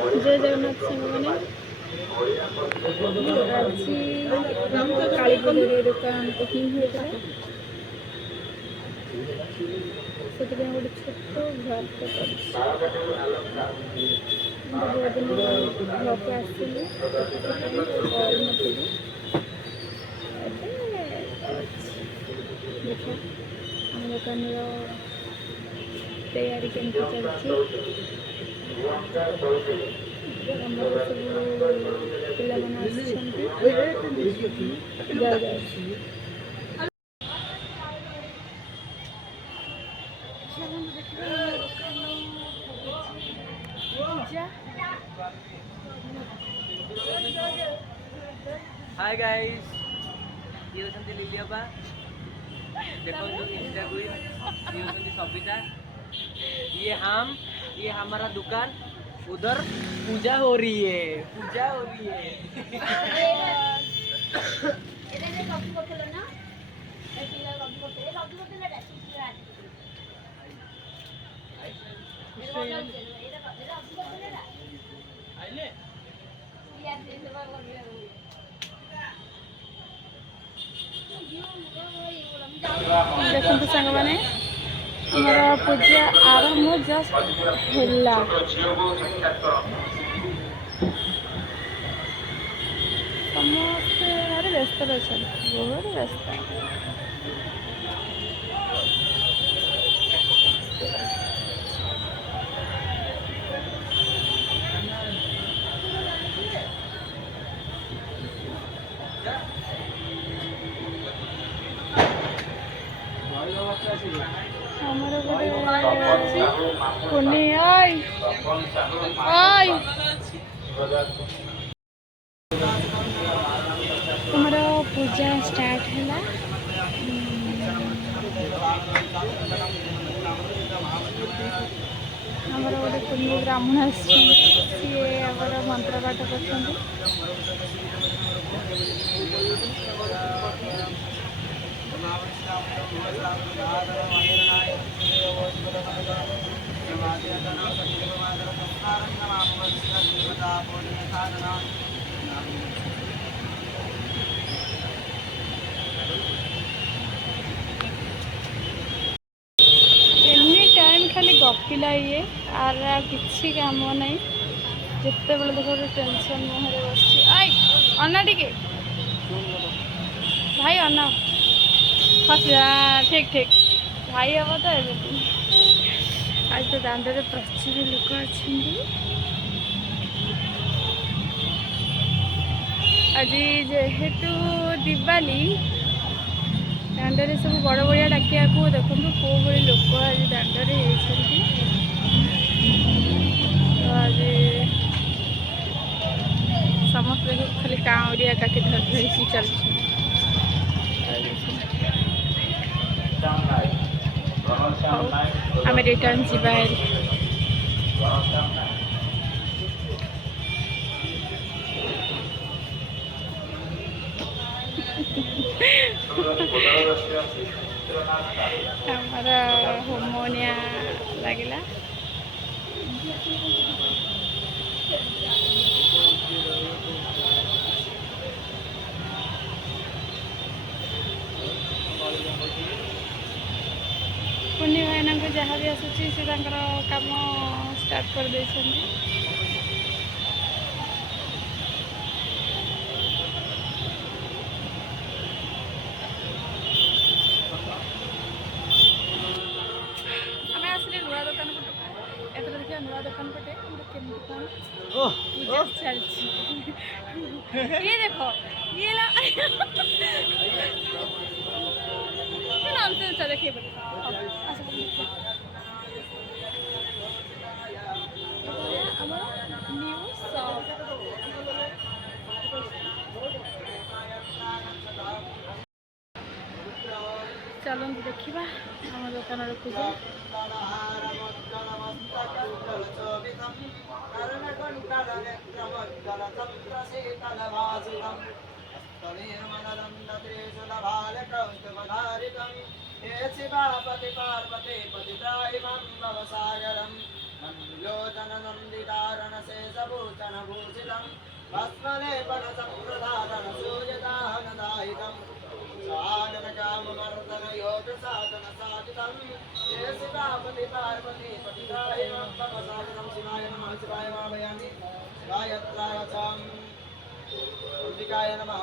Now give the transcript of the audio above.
जय जगन्नाथ सामने आज काली पूजा दुकान ओपनिंग होता है से गोटे छोट घरटे बहुत दिन घर को आसली देखो आम दुकान तैयारी केमती चलती आमर सब पिला हाय गाइस, ये होती लिलियापा देखो इंस्टा क्वीन, ये होती सबिता, ये हमारा दुकान, उधर पूजा हो रही है। देखते सांग मैंने हमारा पूजा आरंभ जस्ट है समस्ते भारी व्यस्त अच्छा बहुत व्यस्त हमारा पूजा स्टार्ट है हमारा गोटे कुनी ब्राह्मण सी मंत्र पाठ कर खाली गपिला ये आर किसी काम ना जिते बड़े देख गोटे टेंशन मुहर बस अना टे भाई अना ठीक ठीक भाई हम तो आज तो दांडे प्रचुर लोक अच्छा आज जेहेतु दिवाली दांडे सब बड़ बड़िया डाकिया को देखो कौ भाई लोक आज दांडे आज समस्त खाली काउरिया काटी धरिकी चलती आम रिटर्न जीवा हमारा होमोनिया लगला पुण्य भाईना को जहाँ भी आसूसी से काम स्टार्ट कर दे नुआ दुकान पटे देखिए नुआ दुकान पटे केमती कौन पूजा चलती ये देखो ये नाम से अच्छा देखिए चलते देखा आम दुकान पूजा पार्वती पतिताय काननन्दितारणशेषभूषणभूषितं भस्मलेपनसम्प्रदानसूयदानदायिकम् साननकाममर्दनयोगसाधनसाधितं ये शिवापति पार्वती पतिताय मम साधनं शिवाय नमः शिवाय वामयामि गायत्रावचम् अंबिकाय नमः